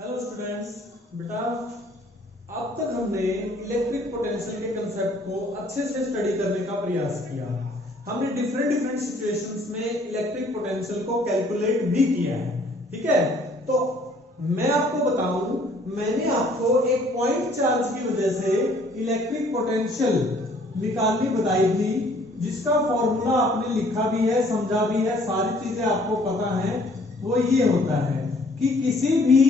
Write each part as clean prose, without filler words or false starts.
Hello students. बेटा अब तक हमने इलेक्ट्रिक पोटेंशियल के कंसेप्ट को अच्छे से स्टडी करने का प्रयास किया। हमने डिफरेंट सिचुएशंस में इलेक्ट्रिक पोटेंशियल को कैलकुलेट भी किया है। ठीक है, तो मैं आपको बताऊं, मैंने आपको एक पॉइंट चार्ज की वजह से इलेक्ट्रिक पोटेंशियल निकालनी बताई थी, जिसका फॉर्मूला आपने लिखा भी है, समझा भी है, सारी चीजें आपको पता है। वो ये होता है कि किसी भी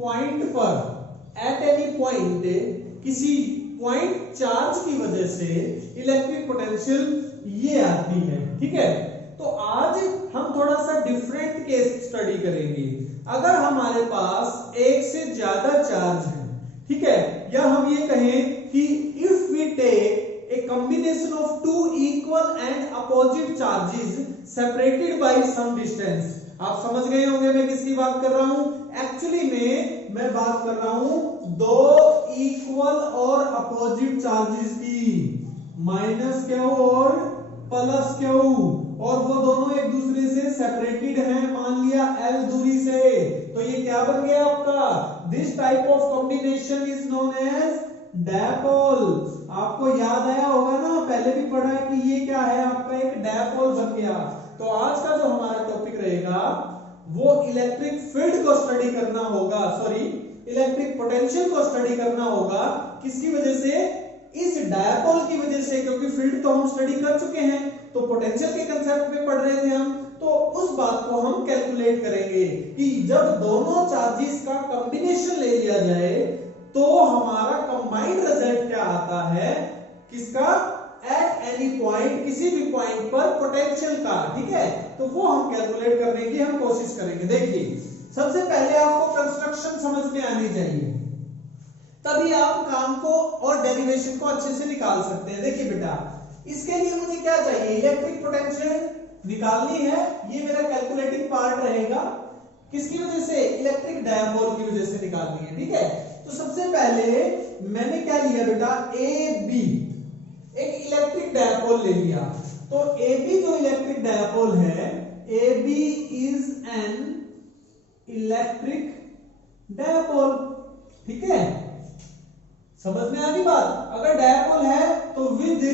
पॉइंट पर एट एनी पॉइंट किसी पॉइंट चार्ज की वजह से इलेक्ट्रिक पोटेंशियल ये आती है। ठीक है, तो आज हम थोड़ा सा डिफरेंट केस स्टडी करेंगे। अगर हमारे पास एक से ज्यादा चार्ज है, ठीक है, या हम ये कहें कि if we take a combination of two equal and opposite charges separated by some distance। आप समझ गए होंगे मैं किसकी बात कर रहा हूं। एक्चुअली में मैं बात कर रहा हूं दो इक्वल और अपोजिट चार्जेस की, माइनस क्यू और प्लस क्यू, और वो दोनों एक दूसरे से सेपरेटेड हैं, मान लिया L दूरी से। तो ये क्या बन गया आपका, this type of combination is known as dipole. आपको याद आया होगा ना, पहले भी पढ़ा है कि ये क्या है, आपका एक डायपोल बन गया। तो आज का जो हमारा टॉपिक रहेगा वो इलेक्ट्रिक फील्ड को स्टडी करना होगा, सॉरी इलेक्ट्रिक पोटेंशियल को स्टडी करना होगा। किसकी वजह से, इस डायपोल की वजह से, क्योंकि फील्ड तो हम स्टडी कर चुके हैं, तो पोटेंशियल के कंसेप्ट में पढ़ रहे थे हम, तो उस बात को हम कैलकुलेट करेंगे कि जब दोनों चार्जेस का कॉम्बिनेशन ले लिया जाए तो हमारा कंबाइंड रिजल्ट क्या आता है, किसका, एट एनी पॉइंट, किसी भी पॉइंट पर पोटेंशियल का। ठीक है, तो वो हम कैलकुलेट करने की हम कोशिश करेंगे। देखिए, सबसे पहले आपको कंस्ट्रक्शन समझ में आनी चाहिए, तभी आप काम को और डेरिवेशन को अच्छे से निकाल सकते हैं। देखिए बेटा, इसके लिए मुझे क्या चाहिए, इलेक्ट्रिक पोटेंशियल निकालनी है, ये मेरा कैलकुलेटिंग पार्ट रहेगा। किसकी वजह से, इलेक्ट्रिक डायपोल की वजह से निकालनी है। ठीक है, तो सबसे पहले मैंने क्या लिया बेटा, ए बी, एक इलेक्ट्रिक डायपोल ले लिया। तो ए बी जो इलेक्ट्रिक डायपोल है, A B is an electric dipole. ठीक है, समझ में आ गई बात। अगर डायपोल है तो विद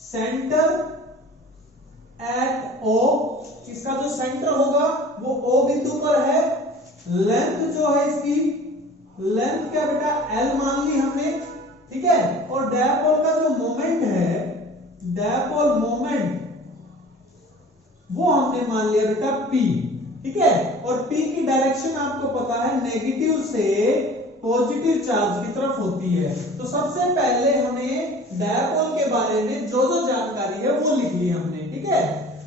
सेंटर एट ओ, इसका जो सेंटर होगा वो ओ बिंदु पर है। लेंथ जो है इसकी, लेंथ क्या बेटा, एल मान ली हमने। ठीक है, और डायपोल का जो मोमेंट है, डायपोल मोमेंट वो हमने मान लिया बेटा पी। ठीक है, और पी की डायरेक्शन आपको पता है, नेगेटिव से पॉजिटिव चार्ज की तरफ होती है। तो सबसे पहले हमें डायपोल के बारे में जो जो जानकारी है वो लिख ली हमने। ठीक है,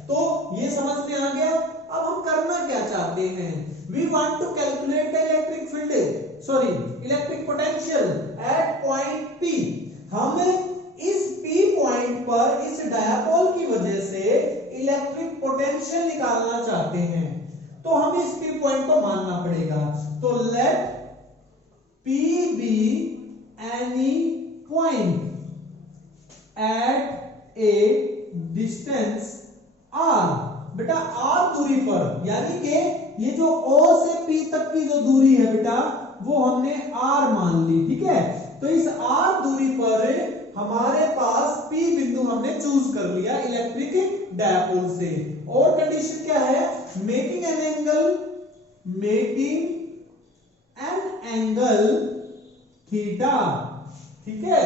तो ये समझ में आ गया। अब हम करना क्या चाहते हैं, we want to calculate the electric field, sorry electric potential at point P. हम इस पी पॉइंट पर इस डायपोल की वजह से इलेक्ट्रिक पोटेंशियल निकालना चाहते हैं, तो हमें इस पी पॉइंट को मानना पड़ेगा। तो late P be any point at a distance r। बेटा r दूरी पर, यानी कि ये जो O से P तक की जो दूरी है बेटा, वो हमने r मान ली। ठीक है, तो इस r दूरी पर हमारे पास P बिंदु हमने चूज कर लिया इलेक्ट्रिक डायपोल से। और कंडीशन क्या है, making an angle, making an angle theta. ठीक है,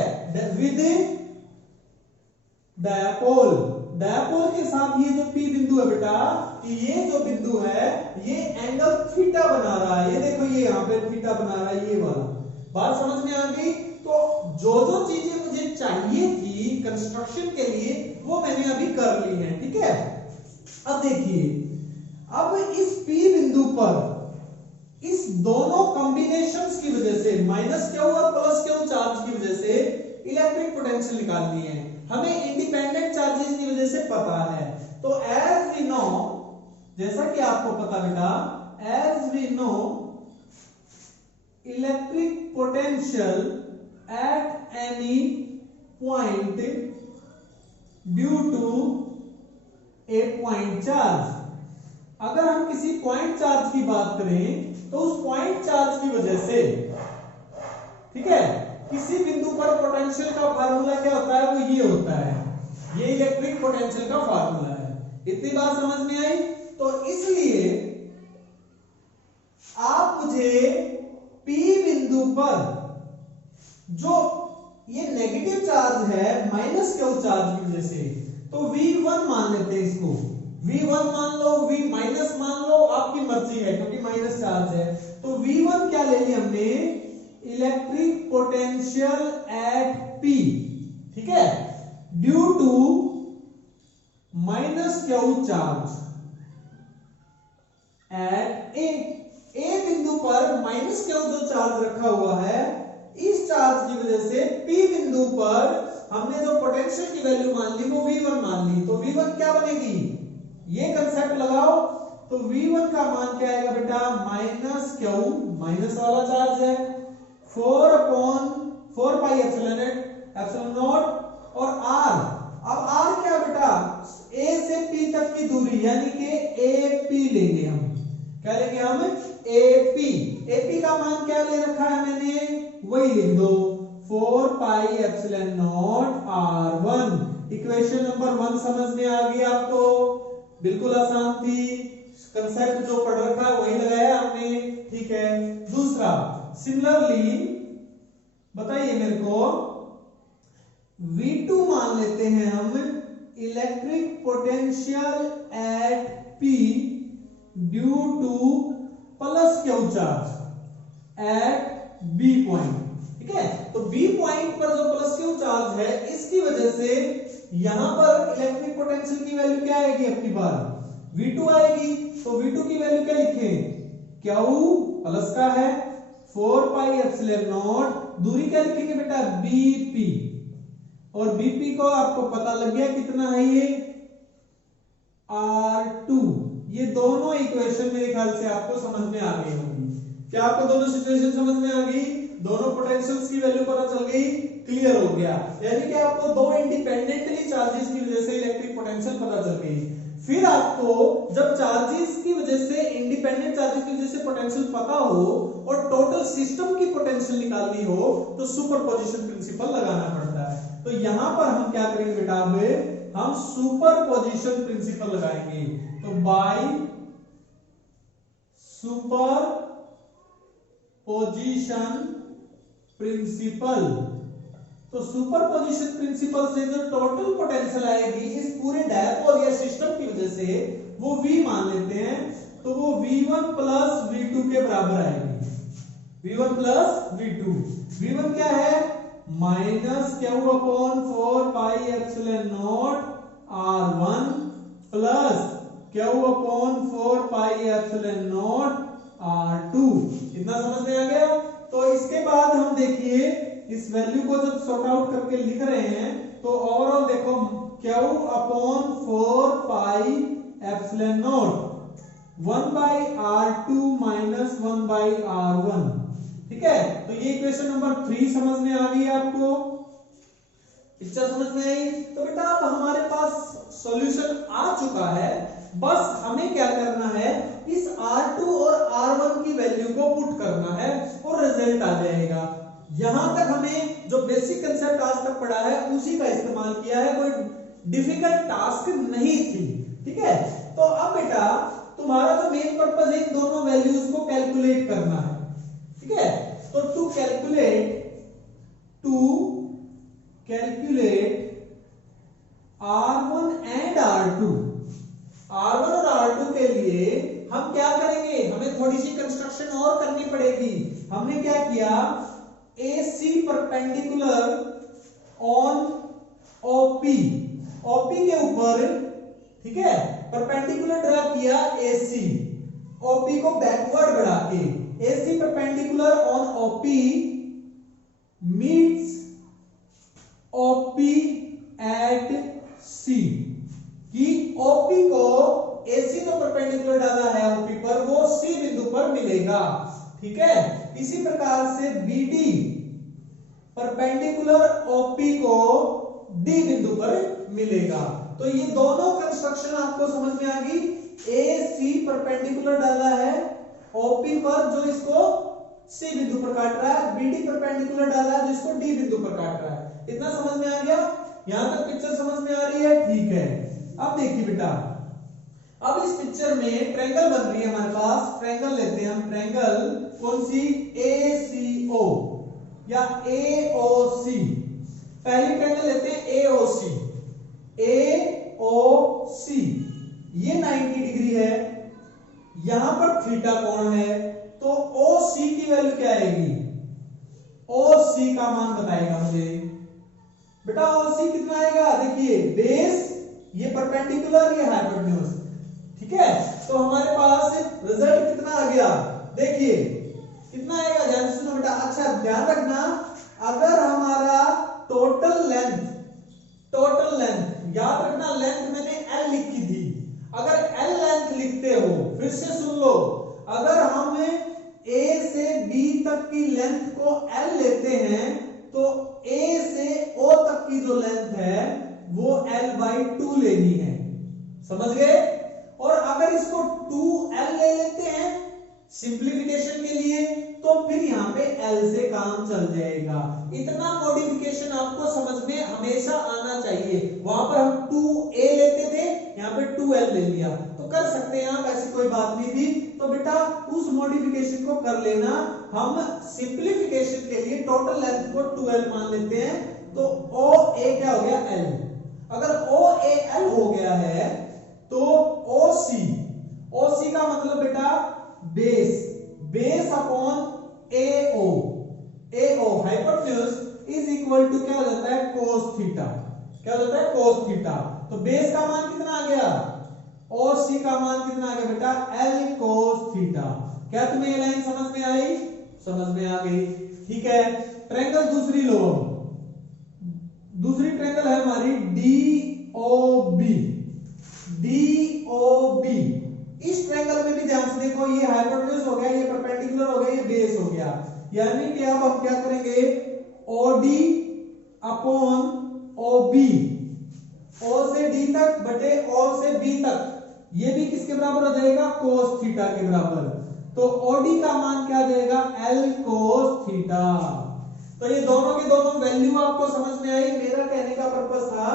विद डायपोल, डायपोल के साथ ये जो पी बिंदु है बेटा, ये जो बिंदु है ये एंगल थीटा बना रहा है। ये देखो, ये यहां पे थीटा बना रहा है, ये वाला बात समझ में आ गई। तो जो जो चीजें मुझे चाहिए थी कंस्ट्रक्शन के लिए वो मैंने अभी कर ली है। ठीक है, अब देखिए, अब इस पी बिंदु पर इस दोनों कॉम्बिनेशंस की वजह से, माइनस क्यू और प्लस क्यू चार्ज की वजह से इलेक्ट्रिक पोटेंशियल निकालनी है। हमें इंडिपेंडेंट चार्जेस की वजह से पता है। तो एज वी नो, जैसा कि आपको पता बेटा, as we know electric potential at any point due to a point charge, अगर हम किसी पॉइंट चार्ज की बात करें तो उस पॉइंट चार्ज की वजह से, ठीक है, किसी बिंदु पर पोटेंशियल का फार्मूला क्या होता है, वो ये होता है, ये इलेक्ट्रिक पोटेंशियल का फार्मूला है। इतनी बात समझ में आई? तो इसलिए आप मुझे P बिंदु पर जो ये नेगेटिव चार्ज है माइनस क्यू चार्ज की वजह से, तो V1 मान लेते हैं इसको, V1 मान लो, V माइनस मान लो, आपकी मर्जी है क्योंकि माइनस चार्ज है। तो V1 क्या ले लिया हमने, इलेक्ट्रिक पोटेंशियल एट P, ठीक है, due to minus q charge at a बिंदु पर माइनस क्यू जो चार्ज रखा हुआ है, इस चार्ज की वजह से P बिंदु पर हमने जो पोटेंशियल की वैल्यू मान ली वो V1 मान ली। तो V1 क्या बनेगी, ये कंसेप्ट लगाओ, तो V1 का मान क्या आएगा बेटा, माइनस क्यू, माइनस वाला चार्ज है, 4 पाई एप्सिलॉन नॉट और R। अब R क्या बेटा, A से P तक की दूरी, यानी कि AP लेंगे हम, क्या लेंगे हम, AP का मान क्या ले रखा है मैंने, वही लिख दो, 4 pi epsilon not R1। Equation number 1 समझ में आ गई आपको, बिल्कुल आसान थी, कंसेप्ट जो पढ़ रखा है वही लगाया हमने, ठीक है। दूसरा, सिमिलरली बताइए मेरे को, V2 मान लेते हैं हम, electric potential eight P due two plus Q charge eight B point, ठीक है। तो B पॉइंट पर जो प्लस क्यू चार्ज है, इसकी वजह से यहां पर इलेक्ट्रिक पोटेंशियल की वैल्यू क्या आएगी, अपनी बार V2 आएगी। तो V2 की वैल्यू क्या लिखें, Q प्लस का है, 4 पाई एप्सिलॉन नॉट, दूरी क्या लिखेंगे बेटा, BP, और BP को आपको पता लग गया कितना है, ये R2। ये दोनों इक्वेशन मेरे ख्याल से आपको समझ में आ गई होंगी। क्या आपको दोनों सिचुएशन समझ में आ गई, दोनों पोटेंशियल्स की वैल्यू पता चल गई, क्लियर हो गया, यानी कि आपको दो इंडिपेंडेंटली चार्जेस की वजह से इलेक्ट्रिक पोटेंशियल पता चल गई। फिर आपको जब चार्जेस की वजह से, इंडिपेंडेंट चार्जेस की वजह से पोटेंशियल पता हो और टोटल सिस्टम की पोटेंशियल निकालनी हो, तो सुपरपोजिशन प्रिंसिपल लगाना पड़ता है। तो यहां पर हम क्या करेंगे बेटा, हम सुपरपोजिशन प्रिंसिपल लगाएंगे। तो बाय सुपर पोजीशन प्रिंसिपल, तो सुपरपोजिशन प्रिंसिपल से जो टोटल पोटेंशियल आएगी इस पूरे डायपोल या सिस्टम की वजह से, वो V मान लेते हैं, तो वो V1 प्लस V2 के बराबर आएगी, V1 प्लस V2। V1 क्या है, minus Q upon 4 pi epsilon not R1 plus Q upon 4 pi epsilon not R2। इतना समझ में आ गया? तो इसके बाद हम देखिए इस वैल्यू को जब सॉर्ट आउट करके लिख रहे हैं, तो ओवरऑल देखो, Q upon 4 pi epsilon not 1 by R2 minus 1 by R1, ठीक है। तो ये इक्वेशन नंबर 3 समझ में आ गई आपको, पिक्चर समझ में आई? तो बेटा अब हमारे पास सॉल्यूशन आ चुका है, बस हमें क्या करना है, इस R2 और R1 की वैल्यू को पुट करना है और रिजल्ट आ जाएगा। यहां तक हमें जो बेसिक कंसेप्ट आज तक पढ़ा है उसी का इस्तेमाल किया है, कोई डिफिकल्ट टास्क नहीं थी, ठीक है। तो अब बेटा तुम्हारा जो मेन पर्पस है इन दोनों वैल्यूज को कैलकुलेट करना है, ठीक है। तो to calculate R1 and R2, R1 और R2 के लिए हम क्या करेंगे, हमें थोड़ी सी कंस्ट्रक्शन और करनी पड़ेगी। हमने क्या किया, AC परपेंडिकुलर ऑन OP के ऊपर, ठीक है, परपेंडिकुलर ड्रा किया AC, OP को बैकवर्ड बढ़ा के, AC perpendicular on OP meets OP at C, कि OP को AC जो परपेंडिकुलर डाला है OP पर, वो C बिंदु पर मिलेगा, ठीक है। इसी प्रकार से BD परपेंडिकुलर OP को D बिंदु पर मिलेगा। तो ये दोनों कंस्ट्रक्शन आपको समझ में आ गई। ए सी परपेंडिकुलर डाला है ओपी पर जो इसको सी बिंदु पर काट रहा है, बीडी परपेंडिकुलर डाला है जो इसको डी बिंदु पर काट रहा है। इतना समझ में आ गया? यहां तक पिक्चर समझ में आ रही है? ठीक है। अब देखिए बेटा, अब इस पिक्चर में ट्रायंगल बन रही है हमारे पास। ट्रायंगल लेते हैं हम, ट्रायंगल कौन सी? ACO या AOC। पहली ट्रायंगल लेते हैं AOC। AOC ये 90 डिग्री है, यहां पर थीटा कोण है, तो OC की वैल्यू क्या आएगी? OC का मान बताएगा मुझे बेटा। OC कितना आएगा? देखिए बेस, ये परपेंडिकुलर, ये हाइपोटेन्यूज, ठीक है। तो हमारे पास रिजल्ट कितना आ गया? देखिए कितना आएगा, ध्यान से सुनो बेटा। अच्छा ध्यान रखना, अगर हमारा टोटल लेंथ याद रखना, लेंथ मैंने L लिखी थी। अगर L लेंथ लिखते हो, फिर से सुन लो, अगर हम A से B तक की लेंथ को L लेते हैं तो A से O तक की जो लेंथ है वो L/2 लेनी है, समझ गए? और अगर इसको 2L ले लेते हैं सिंप्लीफिकेशन के लिए, तो फिर यहाँ पे L से काम चल जाएगा। इतना मॉडिफिकेशन आपको समझ में हमेशा आना चाहिए। वहां पर हम 2A लेते थे, यहाँ पे 2L ले लिया, तो कर सकते हैं आप, ऐसी कोई बात नहीं थी। तो बेटा उस मॉडिफिकेशन को कर लेना। हम सिंप्लीफिकेशन के लिए टोटल लेंथ को 2L मान लेते हैं, तो OA क्या हो गया? L। अगर OAL हो गया है तो OC का मतलब बेटा base upon AO hypotenuse is equal to क्या हो जाता है? cos theta. क्या हो जाता है? cos theta. तो बेस का मान कितना आ गया? OC का मान कितना आ गया बेटा? L cos theta. क्या तुम्हें ये लाइन समझ में आई? समझ में आ गई, ठीक है। ट्रायंगल दूसरी लो, दूसरी ट्रायंगल है हमारी DOB। इस ट्रायंगल में भी ध्यान से देखो, ये हाइपोटेन्यूज हो गया, ये परपेंडिकुलर हो गया, ये बेस हो गया, यानी कि अब हम क्या करेंगे? OD अपॉन OB, O से D तक बटे O से B तक, ये भी किसके बराबर हो जाएगा? cos थीटा के बराबर। तो OD का मान क्या देगा? L cos theta. तो ये दोनों के दोनों वैल्यू आपको समझ में आई? मेरा कहने का पर्पस था,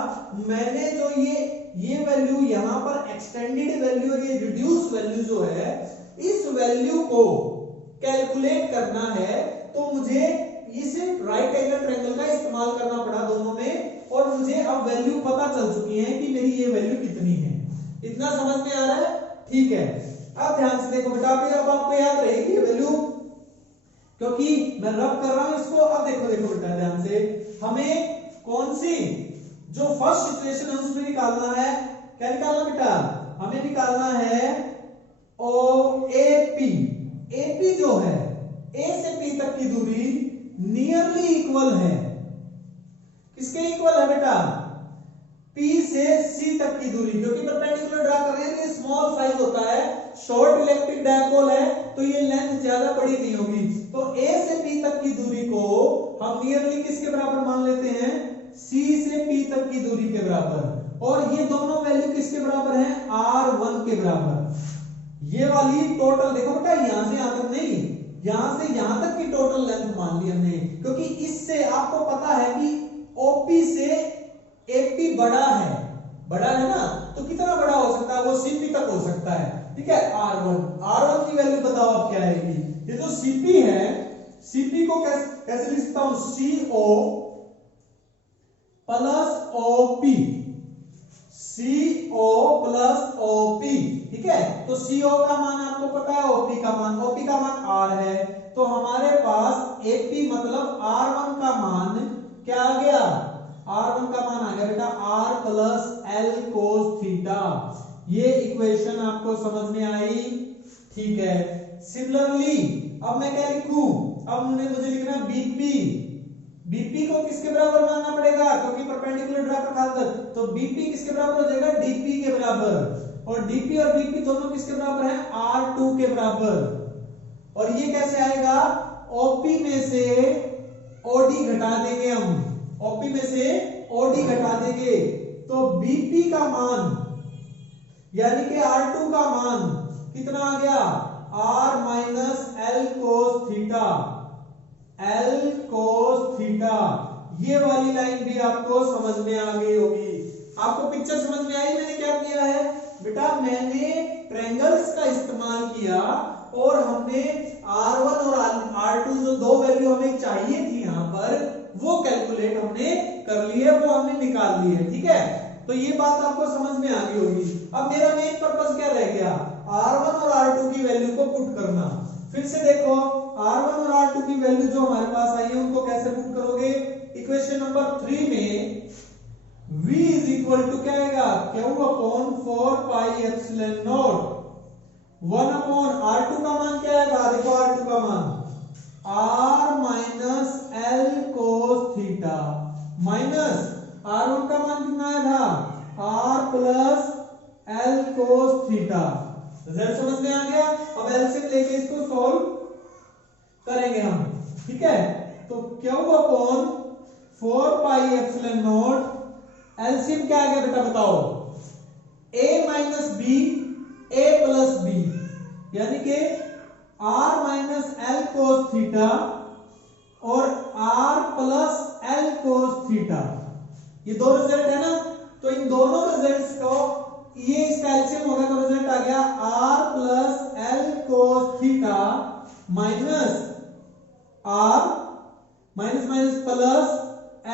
मैंने जो ये वैल्यू यहां पर एक्सटेंडेड वैल्यू और ये रिड्यूस वैल्यू जो है, इस वैल्यू को कैलकुलेट करना है, तो मुझे इस राइट एंगल ट्रायंगल का इस्तेमाल करना पड़ा दोनों में, और मुझे अब वैल्यू पता चल चुकी है कि मेरी ये वैल्यू कितनी है। इतना समझ में आ रहा है? ठीक है। अब ध्यान से देखो बेटा, अब आपको याद रहेगी वैल्यू, क्योंकि मैं रब कर रहा हूं इसको। अब देखो बेटा ध्यान से, हमें कौन सी जो फर्स्ट सिचुएशन है उसमें निकालना है। क्या निकालना बेटा? हमें निकालना है OAP। AP जो है A से P तक की दूरी नियरली इक्वल है, किसके इक्वल है बेटा? P से C तक की दूरी, क्योंकि परपेंडिकुलर ड्रा कर रहे हैं, ये स्मॉल साइज होता है, शॉर्ट इलेक्ट्रिक डायपोल है, तो ये लेंथ ज्यादा बड़ी नहीं होगी। तो A से P तक की दूरी को हम नियरली किसके बराबर मान लेते हैं? C से P तक की दूरी के बराबर। और ये दोनों वैल्यू किसके बराबर हैं? R1 के बराबर। ये वाली टोटल देखो बेटा, यहां से यहां तक नहीं, यहां से यहां तक की टोटल लेंथ मान ली हमने, क्योंकि इससे आपको पता है कि OP से AP बड़ा है ना, तो कितना बड़ा हो सकता है? वो CP तक हो सकता है, ठीक है। R1 की वैल्यू बताओ अब क्या आएगी? ये जो CP है, CP को कैसे लिख सकता हूं? CO plus OP, CO plus OP, ठीक है। तो CO का मान आपको पता है, OP का मान R है, तो हमारे पास AP मतलब R1 का मान क्या आ गया? R1 का मान आ गया बेटा R plus L cos theta. ये इक्वेशन आपको समझ में आई? ठीक है। सिमिलरली अब मैं क्या लिखूं? अब मुझे लिखना BP को किसके बराबर मानना पड़ेगा? क्योंकि परपेंडिकुलर ड्रा करना था, तो BP किसके बराबर हो जाएगा? DP के बराबर। और DP और BP दोनों किसके बराबर हैं? R2 के बराबर। और ये कैसे आएगा? OP में से OD घटा देंगे हम, OP में से OD घटा देंगे, तो BP का मान यानी कि R2 का मान कितना आ गया, R minus L cos theta, L कोस थीटा। ये वाली लाइन भी आपको समझ में आ गई होगी। आपको पिक्चर समझ में आई? मैंने क्या किया है बेटा, मैंने ट्रायंगल्स का इस्तेमाल किया और हमने R1 और R2 जो दो वैल्यू हमें चाहिए थी यहां पर, वो कैलकुलेट हमने कर ली है, वो हमने निकाल ली है। ठीक है, तो ये बात आपको समझ में आ गई होगी। अब मेरा मेन पर्पस क्या रह गया, R1 और R2 की वैल्यू को पुट करना। फिर से देखो, R1 और R2 की वैल्यू जो हमारे पास आई है उनको कैसे पुट करोगे। इक्वेशन नंबर 3 में v इज इक्वल टू क्या आएगा, Q upon 4 pi epsilon not 1 upon R2 का मान क्या आएगा, देखो R2 का मान R minus L cos theta minus R1 का मान कितना आया था, R plus L cos theta. Result समझ में आ गया। अब एलसीएम लेके इसको सॉल्व करेंगे हम। ठीक है, तो Q upon 4 pi epsilon naught, LCM क्या आ गया बेटा बताओ, a minus B a plus B, यानी कि r minus L cos theta और r plus L cos theta, ये दो रिजल्ट है ना। तो इन दोनों रिजल्ट्स को, ये इसका एलसीएम होगा तो रिजल्ट आ गया r plus L cos theta minus r minus minus plus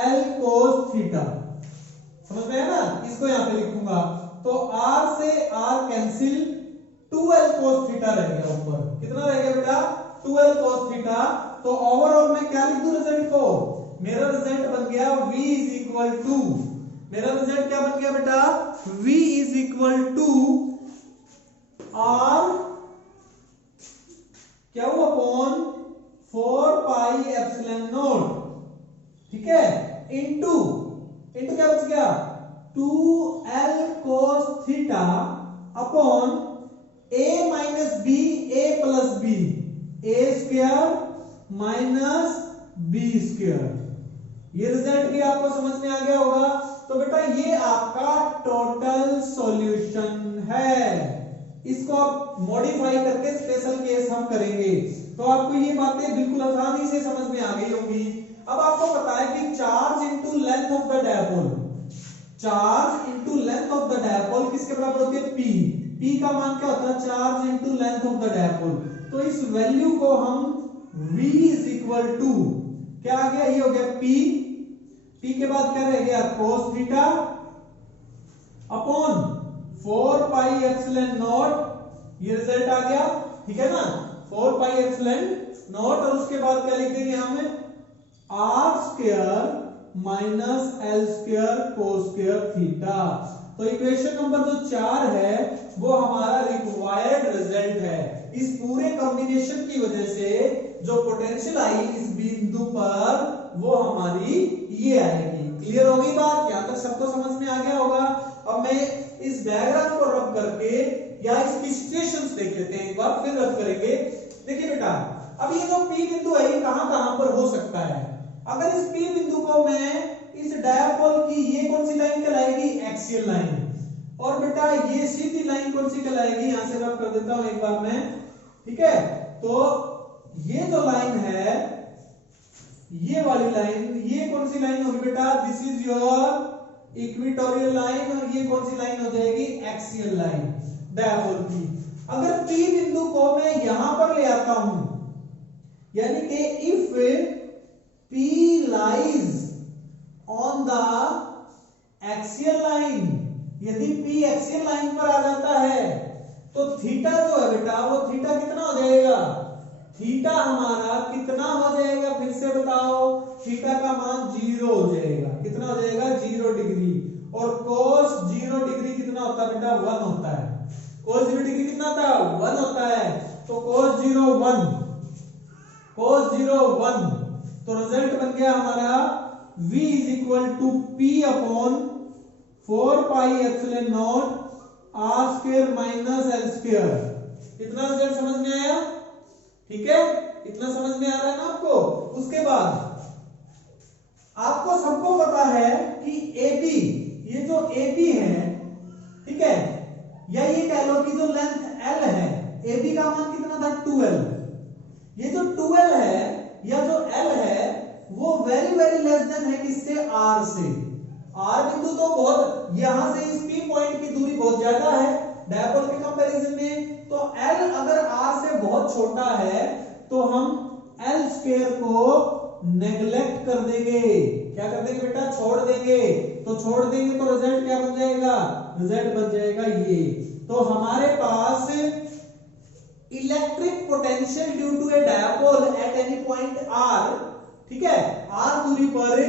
L cos theta. समझ में है ना, इसको यहां पे लिखूंगा तो r से r cancel, 2l cos theta रह गया ऊपर, कितना रह गया बेटा 2l cos थीटा। तो ओवरऑल मैं क्या लिख दूं रिजल्ट को, मेरा रिजल्ट बन गया v इज इक्वल टू, मेरा रिजल्ट क्या बन गया बेटा, v is equal to r क्या हुआ अपॉन 4 पाई एप्सिलॉन नॉट, ठीक है, इनटू क्या बच गया 2l cos theta upon a minus B a plus B, a square minus B square. ये रिजल्ट भी आपको समझ में आ गया होगा। तो बेटा ये आपका टोटल सॉल्यूशन है, इसको आप मॉडिफाई करके स्पेशल केस हम करेंगे, तो आपको ये बातें बिल्कुल आसानी से समझ में आ गई होंगी। अब आपको पता है कि charge into length of the dipole, charge into length of the dipole किसके बराबर होती है, p का मान क्या होता है, charge into length of the dipole. तो इस वैल्यू को हम v इज इक्वल टू क्या आ गया, ये हो गया p के बाद क्या रह गया cos theta upon 4 pi epsilon not, ये रिजल्ट आ गया, ठीक है ना, 4 पाई एप्सिलॉन नॉट, और उसके बाद क्या लिख देंगे हमें r square minus L square cos square theta. तो इक्वेशन नंबर जो 4 है वो हमारा रिक्वायर्ड रिजल्ट है। इस पूरे कॉम्बिनेशन की वजह से जो पोटेंशियल आई इस बिंदु पर वो हमारी ये आएगी। क्लियर हो गई बात, यहां तक सबको समझ में आ गया होगा। अब मैं इस डायग्राम को रब करके या इसकी सिचुएशंस देख लेते हैं एक बार, फिर रब करेंगे। देखिए बेटा, अब ये जो P बिंदु है ये कहां पर हो सकता है। अगर इस P बिंदु को मैं इस डायपोल की, ये कौन सी लाइन कहलाएगी, एक्सियल लाइन, और बेटा ये सीधी लाइन कौन सी कहलाएगी, यहां से रब कर देता हूं एक बार मैं, ठीक है। तो ये जो लाइन है, ये वाली लाइन, ये कौन सी लाइन होगी बेटा, this is your equatorial line, और ये कौन सी लाइन हो जाएगी, एक्सियल लाइन डायपोल की। अगर P बिंदु को मैं यहां पर ले आता हूं, यानी कि if P lies on the axial line, यदि P एक्सियल लाइन पर आ जाता है तो थीटा जो है बेटा वो थीटा कितना हो जाएगा, थीटा हमारा कितना हो जाएगा, फिर से बताओ, थीटा का मान 0 हो जाएगा, कितना हो जाएगा 0 डिग्री, और cos 0 डिग्री कितना होता है बेटा 1 होता है, cos 0 डिग्री कितना होता है 1 होता है। तो cos 0 1, cos 0 1, तो रिजल्ट बन गया हमारा v is equal to p upon 4 pi epsilon naught r square minus l square. इतना रिजल्ट समझ में आया, ठीक है, इतना समझ में आ रहा है ना आपको। उसके बाद आपको सबको पता है कि AB, ये जो AB है, ठीक है, या ये कह लो कि जो लेंथ L है, AB का मान कितना था 2L, ये जो 2L है या जो L है वो वेरी वेरी लेस देन है किससे, R से। R बिंदु तो बहुत, यहां से इस P पॉइंट की दूरी बहुत ज्यादा है डायपोल के कंपैरिजन में, तो L अगर R से बहुत छोटा है तो हम L स्क्वायर को नेग्लेक्ट कर देंगे। क्या कर देंगे बेटा, छोड़ देंगे। तो छोड़ देंगे तो रिजल्ट क्या बन जाएगा, रिजल्ट बन जाएगा ये। तो हमारे पास electric potential due to a dipole at any point R, ठीक है, R दूरी पर,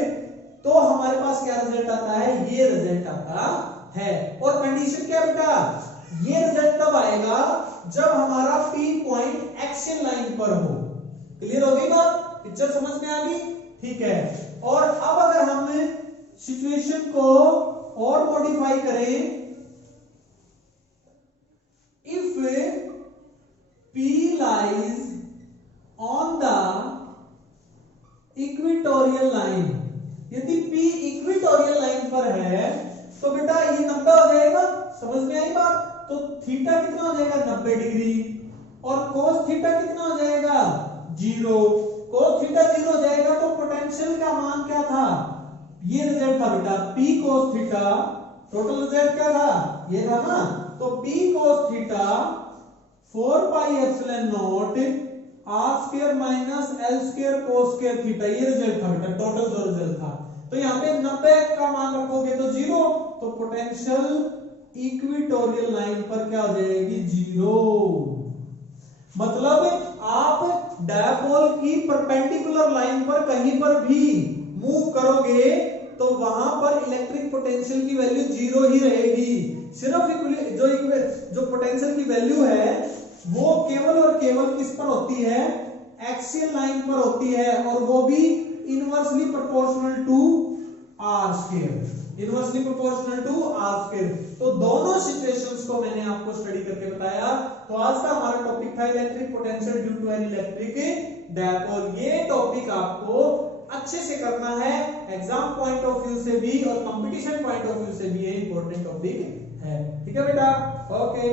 तो हमारे पास क्या रिजल्ट आता है, ये रिजल्ट आता है। और कंडीशन क्या बेटा, ये रिजल्ट तब आएगा जब हमारा P पॉइंट एक्शन लाइन पर हो। क्लियर हो गई बात, पिक्चर समझ में आ गई, ठीक है। और अब अगर हम सिचुएशन को और मॉडिफाई करें, if P lies on the equatorial line, यदि P इक्वेटोरियल लाइन पर है तो बेटा ये 90 हो जाएगा, समझ में आई बात। तो थीटा कितना हो जाएगा 90 डिग्री, और कोस थीटा कितना हो जाएगा 0। कोस थीटा 0 हो जाएगा तो पोटेंशियल का मान क्या था, ये रिजल्ट था बेटा P cos theta. Total result क्या था, ये था ना। तो P cos theta 4 pi epsilon naught R square minus L square cos square theta, ये रिजल्ट था बेटा, टोटल जो रिजल्ट था। तो यहाँ पे 90 का मान रखोगे तो 0, तो पोटेंशियल इक्वेटोरियल लाइन पर क्या हो जाएगी 0। मतलब आप डायपोल की परपेंडिकुलर लाइन पर कहीं पर भी मूव करोगे तो वहां पर इलेक्ट्रिक पोटेंशियल की वैल्यू 0 ही रहेगी। सिर्फ जो पोटेंशियल की वैल्यू है वो केवल और केवल किस पर होती है, एक्सियल लाइन पर होती है, और वो भी inversely proportional to R square, inversely proportional to R square. तो दोनों सिचुएशंस को मैंने आपको स्टडी करके बताया। तो आज का हमारा टॉपिक था electric potential due to an electric dipole. ये टॉपिक आपको अच्छे से करना है, एग्जाम पॉइंट ऑफ व्यू से भी और कंपटीशन पॉइंट ऑफ व्यू से भी ये इंपॉर्टेंट टॉपिक है। ठीक है बेटा, ओके।